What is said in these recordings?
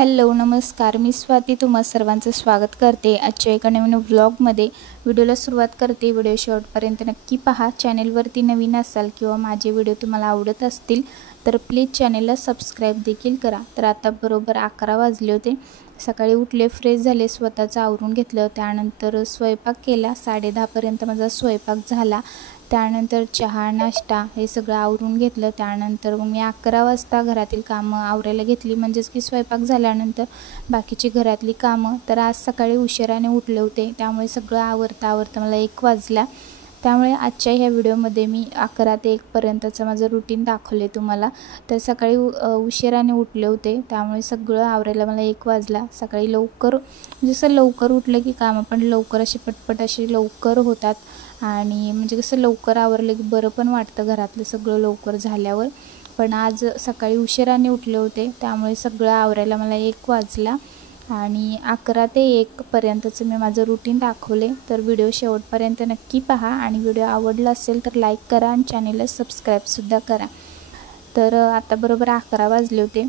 Hello नमस्कार, मी स्वाती तुम्हा सर्वांचं स्वागत करते आजच्या एका नवीन व्लॉगमध्ये। व्हिडिओला सुरुवात करते। व्हिडिओ शेवटपर्यंत नक्की पहा। चॅनलवरती नवीन असाल किंवा माझे व्हिडिओ तुम्हाला आवडत असतील तर प्लीज चॅनलला सबस्क्राईब देखील करा। तर आता बरोबर 11 वाजले होते। सकाळी उठले, फ्रेश झाले, स्वतःचं आवरून घेतलं, त्यानंतर स्वयंपाक केला। 10:30 पर्यंत माझा स्वयंपाक झाला। त्यानंतर चहा नाश्ता हे सगळं आवरून घेतलं। त्यानंतर मग मी 11 वाजता घरातील कामं आवरायला घेतली, म्हणजेच की स्वयंपाक झाल्यानंतर बाकीची घरातली कामं। तर आज सकाळी उशिराने उठले होते, त्यामुळे सगळं आवरता मला 1 वाजला। त्यामुळे आजच्या ह्या व्हिडिओमध्ये मी 11 ते 1 पर्यंतचं माझं रुटीन दाखवले तुम्हाला। तर सकाळी उशिराने उठले होते, त्यामुळे सगळं आवरायला मला 1 वाजला। सकाळी लवकर जसं लवकर उठलं की कामं पण लवकर अशी पटपट अशी लवकर होतात आणि म्हणजे कसं लवकर आवरलं की बरं पण वाटतं घरातलं सगळं लवकर झाल्यावर। पण आज सकाळी उशिराने उठले होते, त्यामुळे सगळं आवरायला मला 1 वाजला आणि 11 ते 1 पर्यंतचं मी माझं रुटीन दाखवले। तर व्हिडिओ शेवटपर्यंत नक्की पहा आणि व्हिडिओ आवडला असेल तर लाईक करा आणि चॅनलला सबस्क्राईबसुद्धा करा। तर आता बरोबर 11 वाजले होते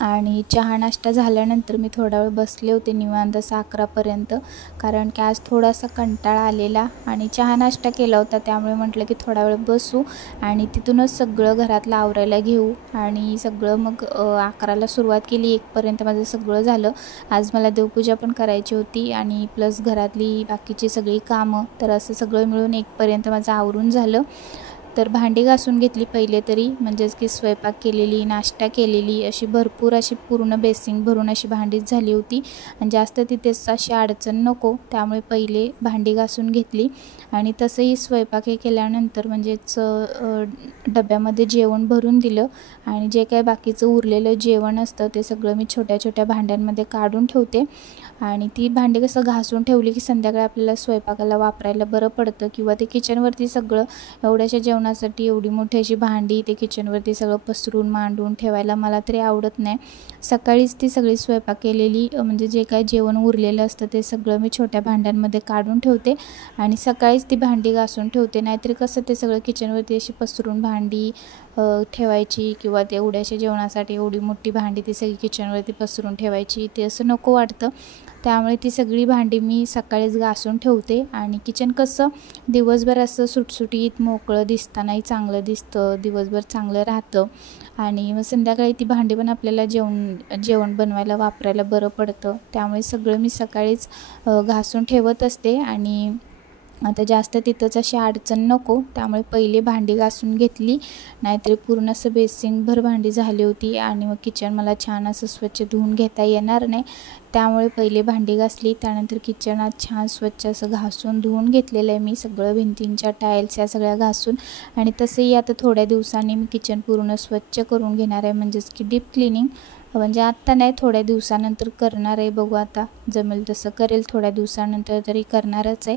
आणि चहा नाश्ता झाल्यानंतर मी थोडा वेळ बसले होते निवांत 11 पर्यंत, कारण की आज थोडासा कंटाळा आलेला आणि चहा नाश्ता केला होता, त्यामुळे म्हटलं की थोडा वेळ बसू आणि तिथूनच सगळं घरातलं आवरायला घेऊ। आणि सगळं मग 11ला सुरुवात केली, 1 पर्यंत माझं सगळं झालं। आज मला देवपूजा पण करायची होती आणि प्लस घरातली बाकीची सगळी कामं, तर असं सगळं मिळून 1 पर्यंत माझं आवरून झालं। तर भांडी घासून घेतली पहिले तरी, म्हणजेच की स्वयंपाक केलेली, नाश्ता केलेली, अशी भरपूर अशी पूर्ण बेसिंग भरून अशी भांडीच झाली होती आणि जास्त तिथेच अशी अडचण नको, त्यामुळे पहिले भांडी घासून घेतली। आणि तसंही स्वयंपाक हे केल्यानंतर म्हणजेच डब्यामध्ये जेवण भरून दिलं आणि जे काही बाकीचं उरलेलं जेवण असतं ते सगळं मी छोट्या छोट्या भांड्यांमध्ये काढून ठेवते। आणि ती भांडी कसं घासून ठेवली की संध्याकाळी आपल्याला स्वयंपाकाला वापरायला बरं पडतं, किंवा ते किचनवरती सगळं एवढ्याशा जेवणासाठी एवढी मोठी अशी भांडी ते किचनवरती सगळं पसरून मांडून ठेवायला मला तरी आवडत नाही। सकाळीच ती सगळी स्वयंपाक केलेली म्हणजे जे काही जेवण उरलेलं असतं ते सगळं मी छोट्या भांड्यांमध्ये काढून ठेवते आणि सकाळीच ती भांडी घासून ठेवते। नाहीतरी कसं ते सगळं किचनवरती अशी पसरून भांडी ठेवायची, किंवा ते एवढ्याशा जेवणासाठी एवढी मोठी भांडी ती सगळी किचनवरती पसरून ठेवायची, ते असं नको वाटतं। त्यामुळे ती सगळी भांडी मी सकाळीच घासून ठेवते आणि किचन कसं दिवसभर असं सुटसुटीत मोकळं दिसतानाही चांगलं दिसतं, दिवसभर चांगलं राहतं आणि मग संध्याकाळी ती भांडी पण आपल्याला जेवण बनवायला वापरायला बरं पडतं। त्यामुळे सगळं मी सकाळीच घासून ठेवत असते आणि आता जास्त तिथंच अशी अडचण नको, त्यामुळे पहिले भांडी घासून घेतली, नाहीतरी पूर्ण असं बेसिंगभर भांडी झाली होती आणि मग किचन मला छान असं स्वच्छ धुवून घेता येणार नाही, त्यामुळे पहिले भांडी घासली। त्यानंतर किचन आज छान स्वच्छ असं घासून धुवून घेतलेलं आहे मी, सगळं भिंतींच्या टाईल्स या सगळ्या घासून। आणि तसंही आता थोड्या दिवसांनी मी किचन पूर्ण स्वच्छ करून घेणार आहे, म्हणजेच की डीप क्लिनिंग, म्हणजे आत्ता नाही थोड्या दिवसानंतर करणार आहे। बघू आता जमेल तसं करेल, थोड्या दिवसानंतर तरी करणारच आहे।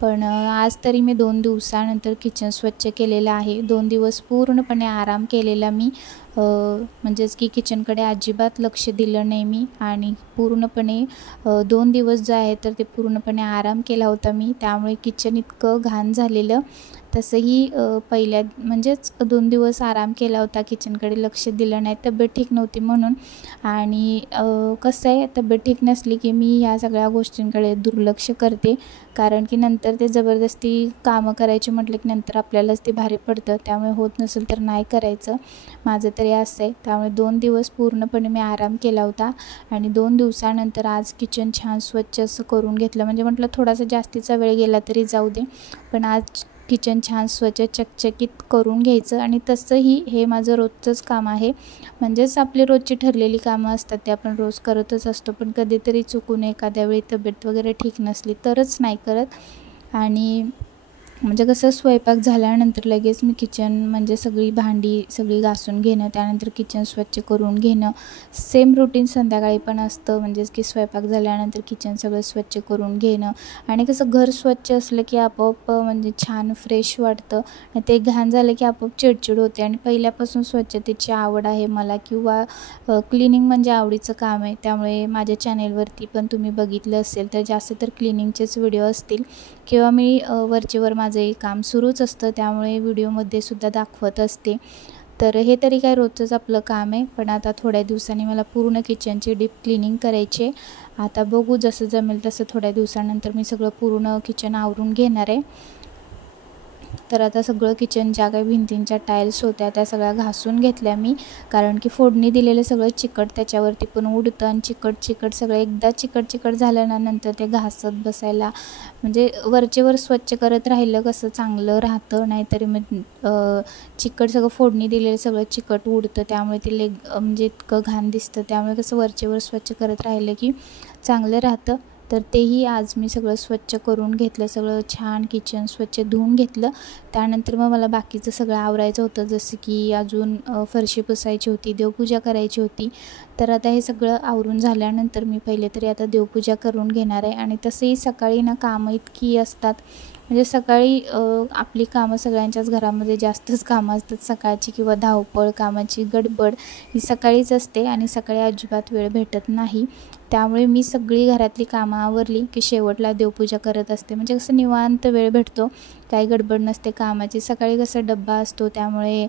पण आज तरी मी 2 दिवसानंतर किचन स्वच्छ केलेलं आहे। 2 दिवस पूर्णपणे आराम केलेला मी, म्हणजेच की किचनकडे अजिबात लक्ष दिलं नाही मी आणि पूर्णपणे 2 दिवस जे आहे तर ते पूर्णपणे आराम केला होता मी, त्यामुळे किचन इतकं घाण झालेलं। तसंही पहिल्या म्हणजेच 2 दिवस आराम केला होता, किचनकडे लक्ष दिलं नाही, तब्येत ठीक नव्हती म्हणून। आणि कसं आहे, तब्येत ठीक नसली की मी ह्या सगळ्या गोष्टींकडे दुर्लक्ष करते, कारण की नंतर ते जबरदस्ती कामं करायची म्हटलं की नंतर आपल्यालाच ते भारी पडतं, त्यामुळे होत नसेल तर नाही करायचं, माझं तरी असं आहे। त्यामुळे 2 दिवस पूर्णपणे मी आराम केला होता आणि 2 दिवसानंतर आज किचन छान स्वच्छ असं करून घेतलं, म्हणजे म्हटलं थोडासा जास्तीचा वेळ गेला तरी जाऊ दे, पण आज किचन छान स्वच्छ चकचकीत करून घ्यायचं। आणि तसंही हे माझं रोजचंच काम आहे, म्हणजेच आपली रोजची ठरलेली कामं असतात ते आपण रोज करतच असतो, पण कधीतरी चुकून एखाद्या वेळी तब्येत वगैरे ठीक नसली तरच नाही करत। आणि म्हणजे कसं स्वयंपाक झाल्यानंतर लगेच मी किचन म्हणजे सगळी भांडी सगळी घासून घेणं, त्यानंतर किचन स्वच्छ करून घेणं, सेम रुटीन संध्याकाळी पण असतं, म्हणजेच की स्वयंपाक झाल्यानंतर किचन सगळं स्वच्छ करून घेणं। आणि कसं घर स्वच्छ असलं की आपोआप म्हणजे छान फ्रेश वाटतं, आणि ते घाण झालं की आपोआप चिडचिड होते। आणि पहिल्यापासून स्वच्छतेची आवड आहे मला, किंवा क्लिनिंग म्हणजे आवडीचं काम आहे, त्यामुळे माझ्या चॅनेलवरती पण तुम्ही बघितलं असेल तर जास्त तर क्लिनिंगचेच व्हिडिओ असतील, किंवा मी वरचेवर माझं हे काम सुरूच असतं, त्यामुळे व्हिडिओमध्ये सुद्धा दाखवत असते। तर हे तरी काय रोजचंच आपलं काम आहे, पण आता थोड्या दिवसांनी मला पूर्ण किचनची डीप क्लिनिंग करायची आहे. आता बघू जसं जमेल तसं थोड्या दिवसानंतर मी सगळं पूर्ण किचन आवरून घेणार आहे. तर आता सगळं किचन ज्या काही भिंतींच्या टाईल्स होत्या त्या सगळ्या घासून घेतल्या मी, कारण की फोडणी दिलेलं सगळं चिकट त्याच्यावरती पण उडतं आणि चिकट सगळं एकदा चिकट झालं ना नंतर ते घासत बसायला म्हणजे वरचेवर स्वच्छ करत राहिलं कसं चांगलं राहतं, नाहीतरी मग चिकट सगळं फोडणी दिलेलं सगळं चिकट उडतं, त्यामुळे ते म्हणजे इतकं घाण दिसतं. त्यामुळे कसं वरचेवर स्वच्छ करत राहिलं की चांगलं राहतं. तर तेही आज मी सगळं स्वच्छ करून घेतलं, सगळं छान किचन स्वच्छ धुवून घेतलं. त्यानंतर मग मला बाकीचं सगळं आवरायचं होतं, जसं की अजून फरशी पुसायची होती, देवपूजा करायची होती. तर आता हे सगळं आवरून झाल्यानंतर मी पहिले तरी आता देवपूजा करून घेणार आहे. आणि तसंही सकाळी ना कामं इतकी असतात, म्हणजे सकाळी आपली कामं सगळ्यांच्याच घरामध्ये जास्तच कामं असतात सकाळची, किंवा धावपळ कामाची गडबड ही सकाळीच असते आणि सकाळी अजिबात वेळ भेटत नाही. त्यामुळे मी सगळी घरातली कामं आवरली की शेवटला देवपूजा करत असते, म्हणजे कसं निवांत वेळ भेटतो, काही गडबड नसते कामाची. सकाळी कसं डब्बा असतो त्यामुळे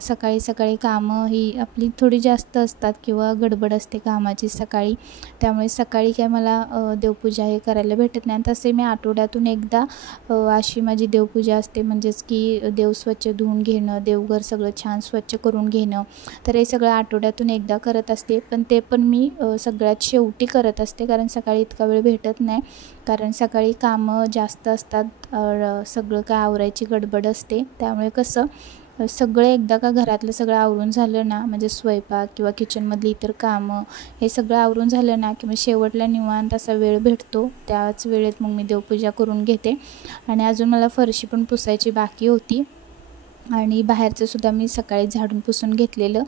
सकाळी कामं ही आपली थोडी जास्त असतात किंवा गडबड असते कामाची सकाळी, त्यामुळे सकाळी काय मला देवपूजा हे करायला भेटत नाही. तसे मी आठवड्यातून एकदा अशी माझी देवपूजा असते, म्हणजेच की देव स्वच्छ धुवून घेणं, देवघर सगळं छान स्वच्छ करून घेणं. तर हे सगळं आठवड्यातून एकदा करत असते, पण ते पण मी सगळ्यात शेवटी करत असते, कारण सकाळी इतका वेळ भेटत नाही, कारण सकाळी कामं जास्त असतात, सगळं काय आवरायची गडबड असते. त्यामुळे कसं सगळं एकदा का घरातलं सगळं आवरून झालं ना, म्हणजे स्वयंपाक किंवा किचनमधली इतर कामं हे सगळं आवरून झालं ना की मग शेवटला निवांत असा वेळ भेटतो, त्याच वेळेत मग मी देवपूजा करून घेते. आणि अजून मला फरशी पण पुसायची बाकी होती आणि बाहेरचं सुद्धा मी सकाळी झाडून पुसून घेतलेलं.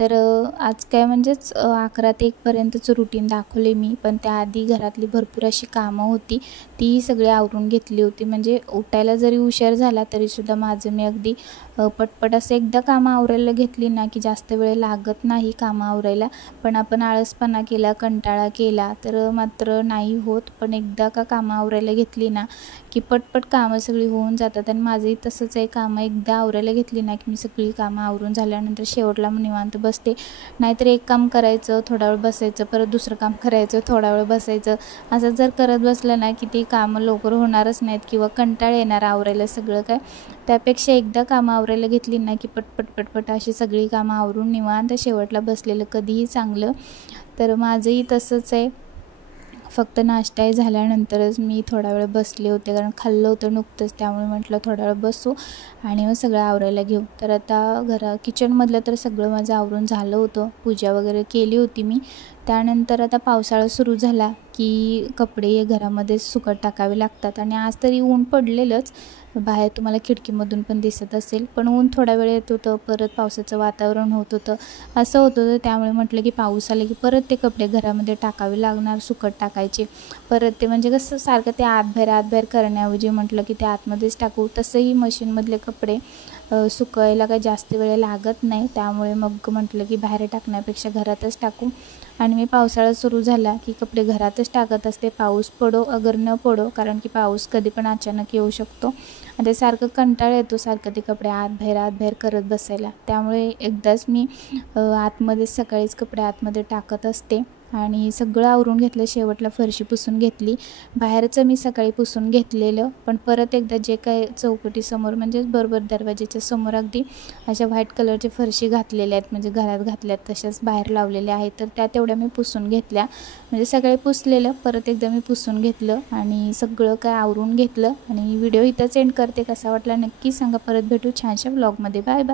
तर आज काय म्हणजेच 11 ते 1 पर्यंतचं रुटीन दाखवले मी, पण त्याआधी घरातली भरपूर अशी कामं होती तीही सगळी आवरून घेतली होती. म्हणजे उठायला जरी उशीर झाला तरीसुद्धा माझं मी अगदी पटपट असं एकदा कामं आवरायला घेतली ना की जास्त वेळ लागत नाही कामं आवरायला. पण आपण आळसपणा केला, कंटाळा केला तर मात्र नाही होत. पण एकदा का कामं आवरायला घेतली ना की पटपट कामं सगळी होऊन जातात. आणि माझंही तसंच आहे, कामं एकदा आवरायला घेतली ना की मी सगळी कामं आवरून झाल्यानंतर शेवटला मग निवांत बसते. नाहीतर एक काम करायचं, थोडा वेळ बसायचं, परत दुसरं काम करायचं, थोडा वेळ बसायचं, असं जर करत बसलं ना की ती कामं लवकर होणारच नाहीत किंवा कंटाळा येणार आवरायला सगळं काय. त्यापेक्षा एकदा कामं आवरायला घेतली ना की पटपट अशी सगळी कामं आवरून निवांत शेवटला बसलेलं कधीही चांगलं. तर माझंही तसंच आहे, फक्त नाश्ता झाल्यानंतरच मी थोडा वेळ बसले होते, कारण खाल्लं होतं नुकतंच, त्यामुळे म्हटलं थोडा वेळ बसू आणि मग सगळं आवरायला घेऊ. तर आता किचनमधलं तर सगळं माझं आवरून झालं होतं, पूजा वगैरे केली होती मी. त्यानंतर आता पावसाळा सुरू झाला की कपडे घरामध्ये सुकत टाकावे लागतात. आणि आज तरी ऊन पडलेलंच, बाहेर तुम्हाला खिडकीमधून पण दिसत असेल, पण ऊन थोडा वेळ येत होतं, परत पावसाचं वातावरण होत होतं, असं होत होतं. त्यामुळे म्हटलं की पाऊस आला की परत ते कपडे घरामध्ये टाकावे लागणार, सुकत टाकायचे. परत ते म्हणजे कसं सारखं ते आतबाहेर करण्याऐवजी म्हटलं की ते आतमध्येच टाकू. तसंही मशीनमधले कपडे सुकायला काही जास्त वेळ लागत नाही, त्यामुळे मग म्हटलं की बाहेर टाकण्यापेक्षा घरातच टाकू. आणि मी पावसाळा सुरू झाला की कपडे घरातच टाकत असते, पाऊस पडो अगर न पडो, कारण की पाऊस कधी पण अचानक येऊ शकतो आणि ते सारखं कंटाळा येतो सारखं ते कपडे आतबाहेर करत बसायला. त्यामुळे एकदाच मी आतमध्ये सकाळीच कपडे आतमध्ये टाकत असते. आणि सगळं आवरून घेतलं, शेवटला फरशी पुसून घेतली. बाहेरचं मी सकाळी पुसून घेतलेलं, पण परत एकदा जे काय चौकटीसमोर म्हणजेच बरोबर दरवाजाच्या समोर अगदी अशा व्हाईट कलरच्या फरशी घातलेल्या आहेत, म्हणजे घरात घातल्यात तशाच बाहेर लावलेल्या आहेत, तर त्या तेवढ्या मी पुसून घेतल्या. म्हणजे सगळे पुसलेलं परत एकदा मी पुसून घेतलं आणि सगळं काय आवरून घेतलं. आणि व्हिडिओ इथंच एंड करते. कसा वाटला नक्की सांगा. परत भेटू छानशा व्लॉगमध्ये. Bye bye.